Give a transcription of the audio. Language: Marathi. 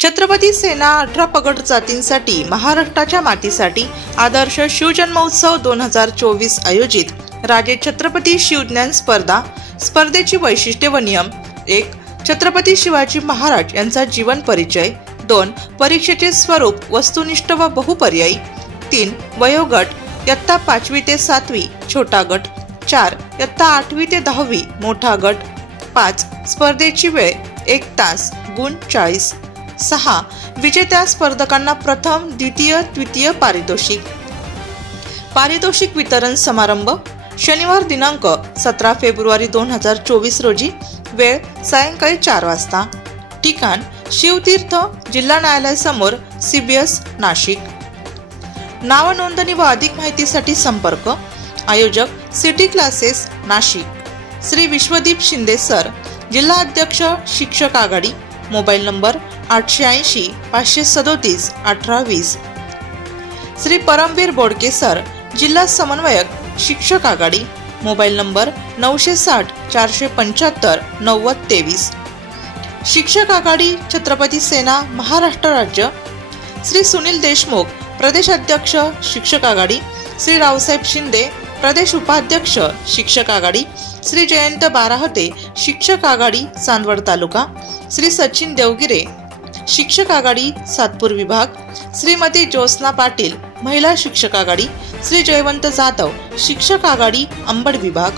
छत्रपती सेना 18 पगड जातींसाठी महाराष्ट्राच्या मातीसाठी आदर्श शिवजन्मोत्सव 2024 आयोजित राजे छत्रपती शिवज्ञान स्पर्धा। स्पर्धेची वैशिष्ट्ये व नियम: 1. छत्रपती शिवाजी महाराज यांचा जीवन परिचय. 2. परीक्षेचे स्वरूप वस्तुनिष्ठ व बहुपर्यायी. 3. वयोगट इयत्ता 5वी ते 7वी छोटा गट. 4. इयत्ता 8वी ते 10वी मोठा गट. 5. स्पर्धेची वेळ 1 तास. गुण 40. 6. विजेत्या स्पर्धकांना प्रथम, द्वितीय, तृतीय पारितोषिक. पारितोषिक वितरण समारंभ शनिवार दिनांक 17 फेब्रुवारी 2024 रोजी. वेळ सायंकाळी 4 वाजता. ठिकाण शिवतीर्थ, जिल्हा न्यायालय समोर, CBS नाशिक. नाव नोंदणी व अधिक माहितीसाठी संपर्क: आयोजक city classes Nashik, Shri Vishwadeep Shinde sir, जिल्हा अध्यक्ष शिक्षक आघाडी. Mobile number 880 537 1820. Shri Paramvir Bodke sir, जिल्हा समन्वयक शिक्षक आघाडी. Mobile number 960 475 90 23. शिक्षक आघाडी छत्रपती सेना महाराष्ट्र राज्य. श्री सुनील देशमुख, प्रदेश अध्यक्ष शिक्षक आघाडी. श्री रावसाहेब शिंदे, प्रदेश उपाध्यक्ष शिक्षक आघाडी. श्री जयंत बाराहते, शिक्षक आघाडी चांदवड तालुका. श्री सचिन देवगिरे, शिक्षक आघाडी सातपूर विभाग. श्रीमती ज्योत्स्ना पाटील, महिला शिक्षक आघाडी. श्री जयवंत जाधव, शिक्षक आघाडी अंबड विभाग.